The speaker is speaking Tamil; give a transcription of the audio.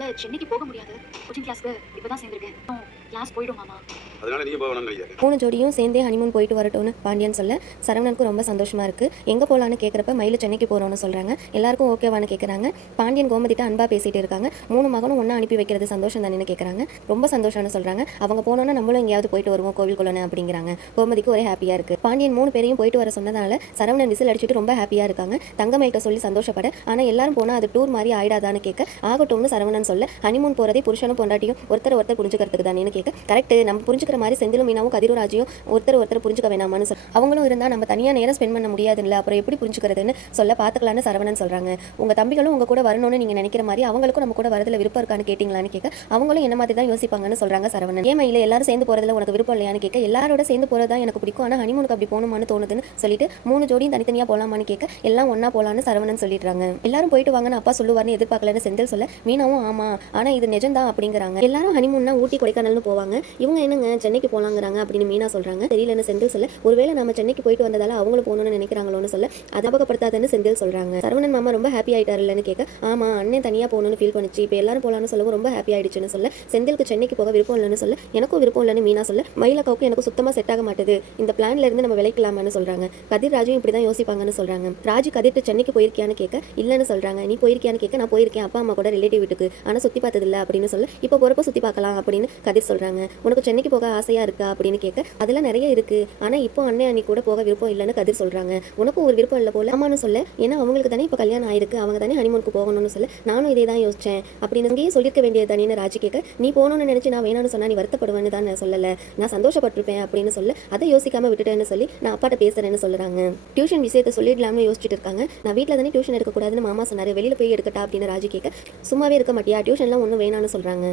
என்னால சென்னைக்கு போக முடியாது. கோச்சிங் கிளாஸ்க்கு இப்பதான் சேர்ந்திருக்கேன். கிளாஸ் போயிடும் மாமா. அதனால நீங்க போகணும்னு நினைக்கிறேன். 3 ஜோடியும் சேர்ந்தே ஹனிமூன் போயிட்டு வரட்டும்னு பாண்டியன் சொல்ல, சரவணனுக்கும் ரொம்ப சந்தோஷமா இருக்கு. எங்க போலான்னு கேட்கறப்ப மயிலு சென்னைக்கு போறோம்னு சொல்றாங்க. எல்லாருக்கும் ஓகேவான்னு கேட்கறாங்க. பாண்டியன் கோமதிட்ட அன்பா பேசிட்டு இருக்காங்க. 3 மகனும் ஒண்ணா அனுப்பி வைக்கிறது சந்தோஷம் தானேன்னு கேட்கறாங்க. ரொம்ப சந்தோஷம்னு சொல்றாங்க. அவங்க போனோம்னா நம்மளும் எங்கேயாவது போயிட்டு வருவோம் கோவிலுக்குள்ளன்னு அப்படிங்கிறாங்க. கோமதிக்கு ஒரே ஹாப்பியா இருக்கு. பாண்டியன் 3 பேரையும் போயிட்டு வர சொன்னதால சரவணன் விசில் அடிச்சுட்டு ரொம்ப ஹாப்பியா இருக்காங்க. தங்கமயில்கிட்ட சொல்லி சந்தோஷப்பட, ஆனா எல்லாரும் போனா அது டூர் மாதிரி ஆயிடாதான்னு கேட்க, ஆகட்டும்னு சரவணன் சொல்ல, ஹனிமூன் போறதை புருஷனும் பொண்டாட்டியும் ஒருத்தர் புரிஞ்சுக்கிறதுக்கு தானேன்னு கேட்க, கரெக்ட் நம்ம புரிஞ்சுக்கிற மாதிரி செந்திலும் மீனாவும் கதிரராஜையும் ஒருத்தர் புரிஞ்சுக்க வேணாமான்னு அவங்களும் இருந்தா நம்ம தனியா நேரம் ஸ்பெண்ட் பண்ண முடியாதுல்ல, அப்புறம் எப்படி புரிஞ்சுக்கிறதுன்னு சொல்ல பாத்துக்கலான்னு சரவணன் சொல்றாங்க. உங்க தம்பிகளும் உங்க கூட வரணும்னு நீங்க நினைக்கிற மாதிரி அவங்களுக்கும் நம்ம கூட வரதுல விருப்பம் இருக்கான்னு கேட்டீங்களான்னு கேட்க, அவங்களும் என்ன மாதிரி தான் யோசிப்பாங்கன்னு சொல்றாங்க சரவணன். ஏமா இல்ல எல்லாரும் சேர்ந்து போறதுல உனக்கு விருப்பம் இல்லையான்னு கேட்க, எல்லாரோட சேர்ந்து போறதா எனக்கு பிடிக்கும், ஆனா ஹனிமூனுக்கு அப்படி போகணுமான்னு தோணுதுன்னு சொல்லிட்டு 3 ஜோடியும் தனித்தனியா போலாமான்னு கேட்க, எல்லாம் ஒன்னா போலான்னு சரவணன் சொல்லிடுறாங்க. எல்லாரும் போயிட்டு வாங்கன்னு அப்பா சொல்லுவார்னு எதிர்பார்க்கலன்னு செந்தில் சொல்ல, மீனாவும் ஆமா ஆனா இது நிஜம்தான் அப்படிங்கிறாங்க. எல்லாரும் ஹனிமூன்னா ஊட்டி கொடைக்கானல்னு போவாங்க, இவங்க என்னங்க சென்னைக்கு போலாங்கிறாங்க அப்படின்னு மீனா சொல்றாங்க. தெரியலன்னு செந்தில் சொல்ல, ஒருவேளை நம்ம சென்னைக்கு போயிட்டு வந்ததால அவங்களும் போகணும்னு நினைக்கிறாங்களோன்னு சொல்ல, அதபகப்படுத்தாதுன்னு செந்தில் சொல்றாங்க. சரவணன் மாமா ரொம்ப ஹாப்பி ஆயிட்டாருன்னு கேட்க, ஆமா அண்ணன் தனியா போகணும்னு ஃபீல் பண்ணிச்சு, இப்போ எல்லாரும் போலான்னு சொல்லவும் ரொம்ப ஹாப்பி ஆயிடுச்சுன்னு சொல்ல, செந்திலுக்கு சென்னைக்கு போக விருப்பம் இல்லைன்னு சொல்ல, எனக்கும் விருப்பம் இல்லைன்னு மீனா சொல்ல, மயிலக்காவுக்கு எனக்கு சுத்தமா செட் ஆக மாட்டேது, இந்த பிளான்ல இருந்து நம்ம விளைக்கலாமான்னு சொல்றாங்க. கதிர் ராஜும் இப்படிதான் யோசிப்பாங்கன்னு சொல்றாங்க. ராஜு கதிர்ட்டு சென்னைக்கு போயிருக்கியான்னு கேட்க, இல்லன்னு சொல்றாங்க. நீ போயிருக்கியான்னு கேட்க, நான் போயிருக்கேன் அப்பா அம்மா கூட ரிலேட்டிவ் வீட்டுக்கு, ஆனா சுத்தி பார்த்தது இல்ல அப்படின்னு சொல்ல, இப்போ போறப்ப சுத்தி பார்க்கலாம் அப்படின்னு கதிர் சொல்றாங்க. உனக்கு சென்னைக்கு போக ஆசையா இருக்கா அப்படின்னு கேட்க, அதெல்லாம் நிறைய இருக்கு, ஆனா இப்போ அண்ணன் அண்ணி கூட போக விருப்பம் இல்லைன்னு கதிர் சொல்றாங்க. உனக்கும் ஒரு விருப்பம் இல்லை போல அம்மான்னு சொல்ல, ஏன்னா அவங்களுக்கு தானே இப்போ கல்யாணம் ஆயிருக்கு, அவங்க தானே ஹனிமூனுக்கு போகணும்னு சொல்ல, நானும் இதே தான் யோசிச்சேன் அப்படின்னு அங்கேயே சொல்லிருக்க வேண்டியது தானேன்னு ராஜு கேட்க, நீ போகணும்னு நினைச்சு நான் வேணாம்னு சொன்னா நீ வருத்தப்படுவேன்னு தான் நான் சொல்லல, நான் சந்தோஷப்பட்டிருப்பேன் அப்படின்னு சொல்ல, அதை யோசிக்காம விட்டுட்டேன்னு சொல்லி நான் அப்பாட்ட பேசுறேன்னு சொல்றாங்க. டியூஷன் விஷயத்தை சொல்லிடலாம்னு யோசிச்சுட்டு இருக்காங்க. நான் வீட்டில் தானே டியூஷன் எடுக்கக்கூடாதுன்னு மாமா சொன்னாரு, வெளியில போய் எடுக்கட்டா அப்படின்னு ராஜு கேட்க, சும்மாவே இருக்க மாட்டியா, டியூஷன்லாம் ஒன்றும் வேணாம்னு சொல்றாங்க.